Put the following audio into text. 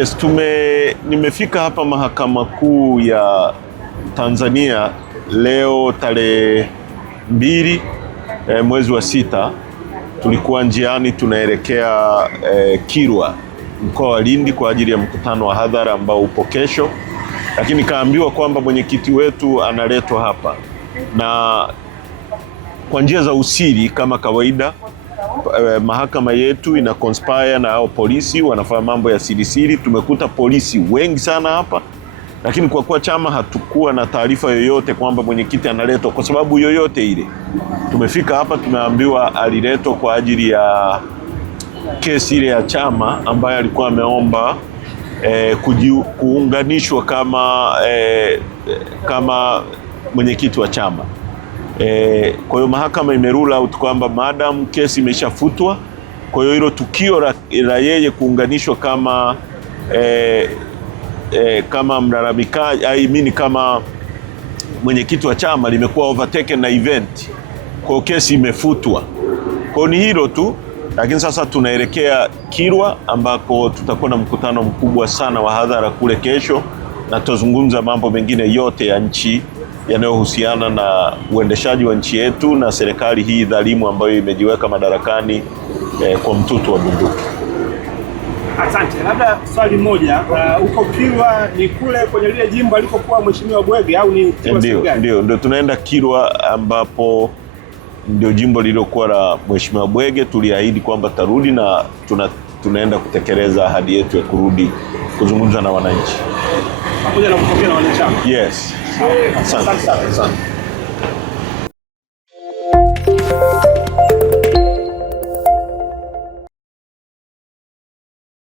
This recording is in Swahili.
Yes, nimefika hapa Mahakama Kuu ya Tanzania leo tarehe 2 mwezi wa 6. Tulikuwa njiani tunaelekea Kilwa, mkoa wa Lindi kwa ajili ya mkutano wa hadhara ambao upo kesho, lakini kaambiwa kwamba mwenyekiti wetu analetwa hapa na kwa njia za usiri kama kawaida. Mahakama yetu ina conspire na hao polisi wanafanya mambo ya siri. Tumekuta polisi wengi sana hapa, lakini kwa kuwa chama hatukuwa na taarifa yoyote kwamba mwenyekiti analetwa kwa sababu yoyote ile. Tumefika hapa tumeambiwa aliletwa kwa ajili ya kesi ile ya chama ambayo alikuwa ameomba kuunganishwa kama mwenyekiti wa chama. Kwa hiyo mahakama imerule out kwamba madam kesi imeshafutwa, kwa hiyo hilo tukio la yeye kuunganishwa kama mlalamikaji kama mwenyekiti wa chama limekuwa overtaken na event. Kwa hiyo kesi imefutwa. Kwa hiyo ni hilo tu, lakini sasa tunaelekea Kilwa ambako tutakuwa na mkutano mkubwa sana wa hadhara kule kesho, na tutazungumza mambo mengine yote ya nchi yanayohusiana na uendeshaji wa nchi yetu na serikali hii dhalimu ambayo imejiweka madarakani kwa mtutu wa bunduki. Asante. Labda swali moja, uko Kilwa ni kule kwenye lile jimbo alikokuwa Mheshimiwa Bwege au ni Kilwa? Ndio tunaenda Kilwa ambapo ndio jimbo lililokuwa la Mheshimiwa Bwege. Tuliahidi kwamba tarudi na tunaenda kutekeleza ahadi yetu ya kurudi kuzungumza na wananchi. Pamoja na kupokea na wananchi. Yes. Asante.